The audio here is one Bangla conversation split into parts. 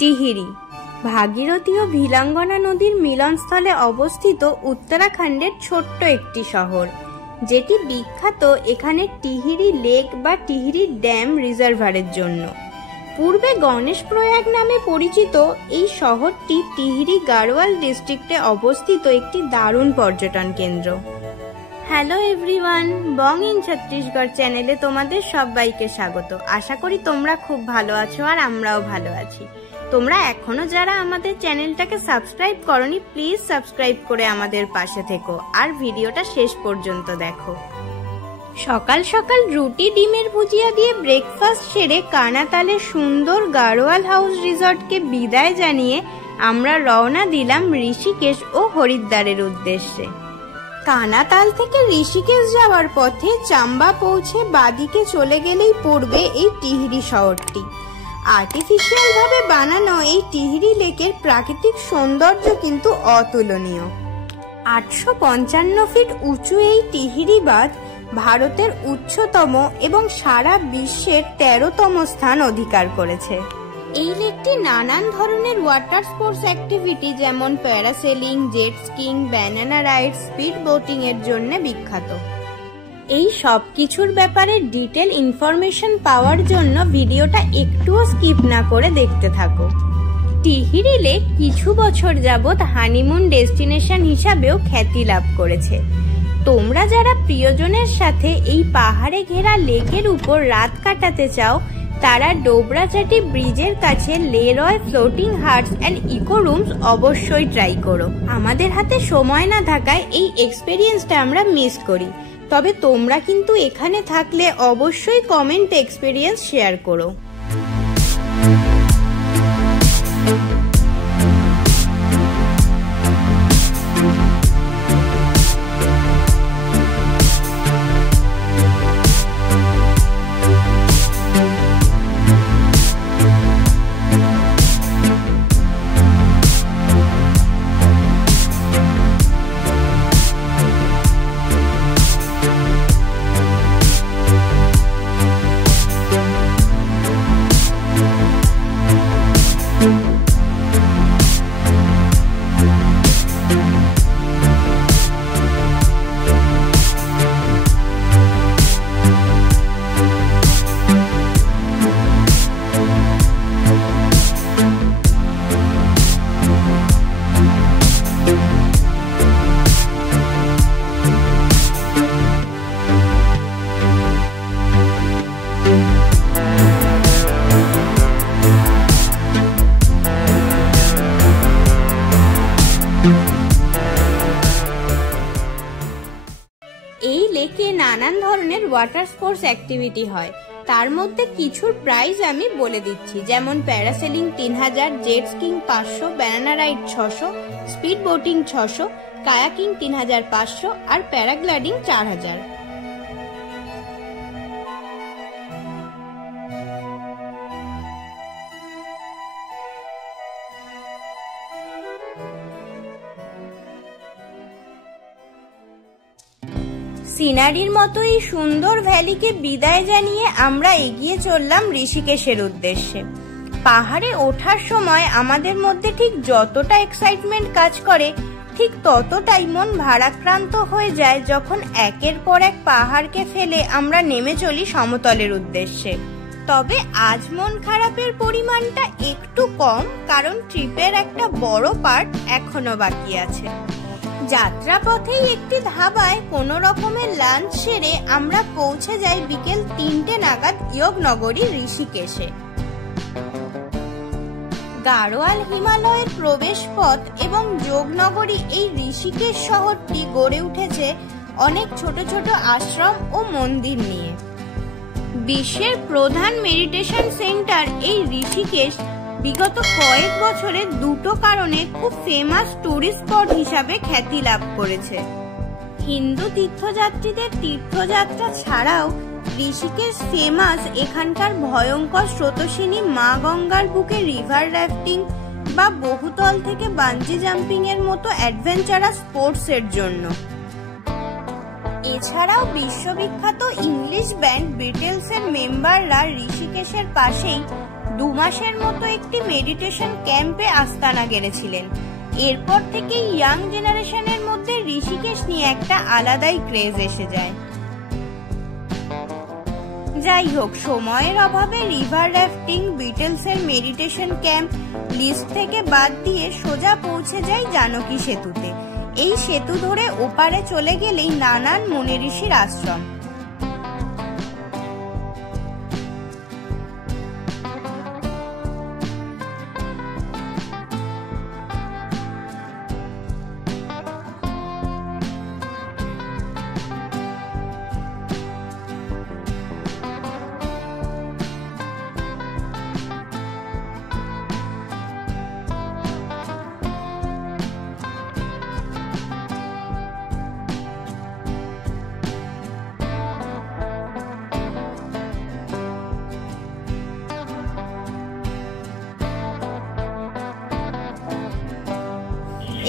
টিহিরি ভাগীরথী ও ভিলাঙ্গনা নদীর মিলনস্থলে অবস্থিত উত্তরাখণ্ডের ছোট্ট একটি শহর, যেটি বিখ্যাত এখানে টিহিরি লেক বা টিহিরি ড্যাম রিজার্ভারের জন্য। পূর্বে গণেশ প্রয়াগ নামে পরিচিত এই শহরটি টিহিরি গাড়োয়াল ডিস্ট্রিক্টে অবস্থিত একটি দারুণ পর্যটন কেন্দ্র। Hello everyone, Bong in Chhattisgarh চ্যানেলে তোমাদের সবাইকে স্বাগত। আশা করি তোমরা খুব ভালো আছো আর আমরাও ভালো আছি। তোমরা এখনো যারা আমাদের চ্যানেলটাকে সাবস্ক্রাইব করনি, প্লিজ সাবস্ক্রাইব করে আমাদের পাশে থেকো আর ভিডিওটা শেষ পর্যন্ত দেখো। সকাল সকাল রুটি ডিমের ভুজিয়া দিয়ে ব্রেকফাস্ট সেরে কানাতালের সুন্দর গাড়োয়াল হাউস রিসর্টকে বিদায় জানিয়ে আমরা রওনা দিলাম ঋষিকেশ ও হরিদ্বারের উদ্দেশ্যে। কানাতাল থেকে ঋষিকেশ যাওয়ার পথে চাম্বা পৌঁছে বাদিকে চলে গেলেই পড়বে এই টিহিরি শহরটি। আর্টিফিশিয়াল ভাবে বানানো এই টিহিরি লেকের প্রাকৃতিক সৌন্দর্য কিন্তু অতুলনীয়। 855 ফিট উঁচু এই টিহিরি বাঁধ ভারতের উচ্চতম এবং সারা বিশ্বের 13তম স্থান অধিকার করেছে। এই লেকটি নানান ধরনের ওয়াটার স্পোর্টস অ্যাক্টিভিটি যেমন parasailing, jet skiing, banana ride, speed boating এর জন্য বিখ্যাত। এই সব কিছুর ব্যাপারে ডিটেল ইনফরমেশন পাওয়ার জন্য ভিডিওটা একটুও স্কিপ না করে দেখতে থাকো। টিহিরি লেক কিছু বছর যাবৎ হানিমুন ডেস্টিনেশন হিসাবেও খ্যাতি লাভ করেছে। তোমরা যারা প্রিয়জনের সাথে এই পাহাড়ে ঘেরা লেকের উপর রাত কাটাতে চাও, তারা ডোবরাচাটি ব্রিজের কাছে Leroy floating huts and eco rooms অবশ্যই ট্রাই করো। আমাদের হাতে সময় না থাকায় এই এক্সপেরিয়েন্সটা আমরা মিস করি, তবে তোমরা কিন্তু এখানে থাকলে অবশ্যই কমেন্ট এক্সপেরিয়েন্স শেয়ার করো। এই লেকে নানান ধরনের ওয়াটার স্পোর্টস অ্যাক্টিভিটি হয়, তার মধ্যে কিছুর প্রাইস আমি বলে দিচ্ছি, যেমন parasailing 3000, jet skiing 500, banana ride 600, speed boating 600, kayaking 3500 আর প্যারাগ্লাইডিং 4000। সিনারির মতো এই সুন্দর ভ্যালিকে বিদায় জানিয়ে আমরা এগিয়ে চললাম ঋষিকেশের উদ্দেশ্যে। পাহাড়ে ওঠার সময় আমাদের মধ্যে ঠিক যতটা এক্সাইটমেন্ট কাজ করে, ঠিক ততটাই মন ভারাক্রান্ত হয়ে যায় যখন একের পর এক পাহাড়কে ফেলে আমরা নেমে চলি সমতলের উদ্দেশ্যে। তবে আজ মন খারাপের পরিমাণটা একটু কম, কারণ ট্রিপের একটা বড় পার্ট এখনো বাকি আছে। যাত্রাপথেই একটি ধাবায় কোনো রকমের লাঞ্চ সেরে আমরা পৌঁছে যাই বিকেল 3টে নাগাদ যোগনগরী ঋষিকেশে। গাড়োয়াল হিমালয়ের প্রবেশ পথ এবং যোগনগরী এই ঋষিকেশ শহরটি গড়ে উঠেছে অনেক ছোট ছোট আশ্রম ও মন্দির নিয়ে। বিশ্বের প্রধান মেডিটেশন সেন্টার এই ঋষিকেশ বিগত কয়েক বছরে দুটো কারণে খুব ফেমাস টুরিস্ট স্পট হিসাবে খ্যাতি লাভ করেছে। হিন্দু তীর্থযাত্রীদের তীর্থযাত্রা ছাড়াও ঋষিকেশ ফেমাস এখানকার ভয়ঙ্কর স্রোতস্বিনী মা গঙ্গার বুকে রিভার রাফটিং বা বহুতল থেকে বাঞ্জি জাম্পিং এর মতো অ্যাডভেঞ্চারাস স্পোর্টস এর জন্য। এছাড়াও বিশ্ববিখ্যাত ইংলিশ ব্যান্ড বিটলস এর মেম্বাররা ঋষিকেশের পাশেই 2 মাসের মতো একটি মেডিটেশন ক্যাম্পে আস্তানা গেড়েছিলেন। এরপর থেকে ইয়াং জেনারেশনের মধ্যে ঋষিকেশ নিয়ে একটা আলাদাই ক্রেজ এসে যায়। যাই হোক, সময়ের অভাবে রিভার রাফটিং, বিটলসের মেডিটেশন ক্যাম্প লিস্ট থেকে বাদ দিয়ে সোজা পৌঁছে যাই জানকী সেতুতে। এই সেতু ধরে ওপারে চলে গেলেই নানান মুনি ঋষির আশ্রম।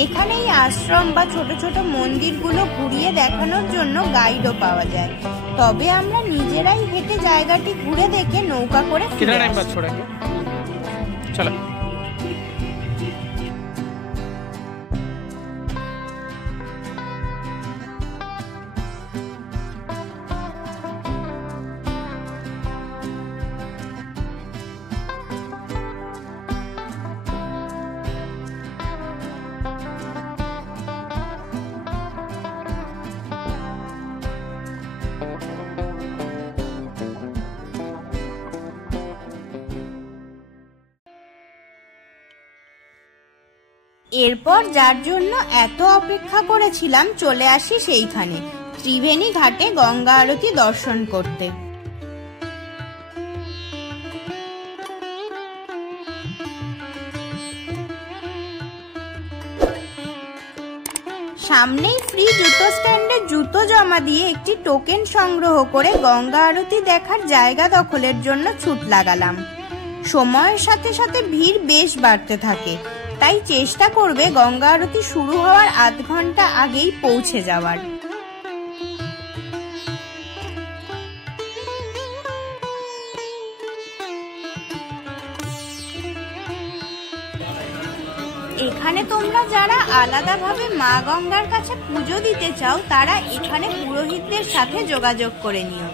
এখানে এই আশ্রম বা ছোট ছোট মন্দিরগুলো ঘুরিয়ে দেখানোর জন্য গাইডও পাওয়া যায়। তবে আমরা নিজেরাই হেঁটে জায়গাটি ঘুরে দেখে নৌকা করে ফিরে আসি। এরপর যার জন্য এত অপেক্ষা করেছিলাম চলে আসি সেইখানে, ত্রিবেণী ঘাটে গঙ্গা আরতি দর্শন করতে। সামনেই ফ্রি জুতো স্ট্যান্ডে জুতো জমা দিয়ে একটি টোকেন সংগ্রহ করে গঙ্গা আরতি দেখার জায়গা দখলের জন্য ছুট লাগালাম। সময়ের সাথে সাথে ভিড় বেশ বাড়তে থাকে, তাই চেষ্টা করবে গঙ্গা আরতি শুরু হওয়ার আধ ঘন্টা আগেই পৌঁছে যাওয়ার। এখানে তোমরা যারা আলাদাভাবে মা গঙ্গার কাছে পুজো দিতে চাও তারা এখানে পুরোহিতদের সাথে যোগাযোগ করে নিও।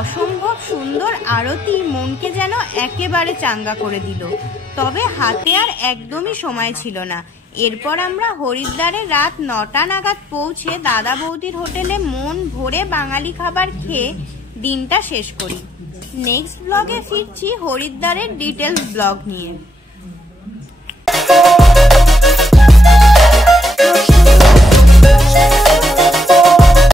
অসম্ভব সুন্দর আরতি মনকে যেন একেবারে চাঙ্গা করে দিল। তবে হাতে আর একদমই সময় ছিল না। এরপর আমরা হরিদ্বারে রাত 9টা নাগাদ পৌঁছে দাদা বৌদির হোটেলে মন ভরে বাঙালি খাবার খেয়ে দিনটা শেষ করি। নেক্সট ব্লগে ফিরছি হরিদ্বারের ডিটেলস ব্লগ নিয়ে।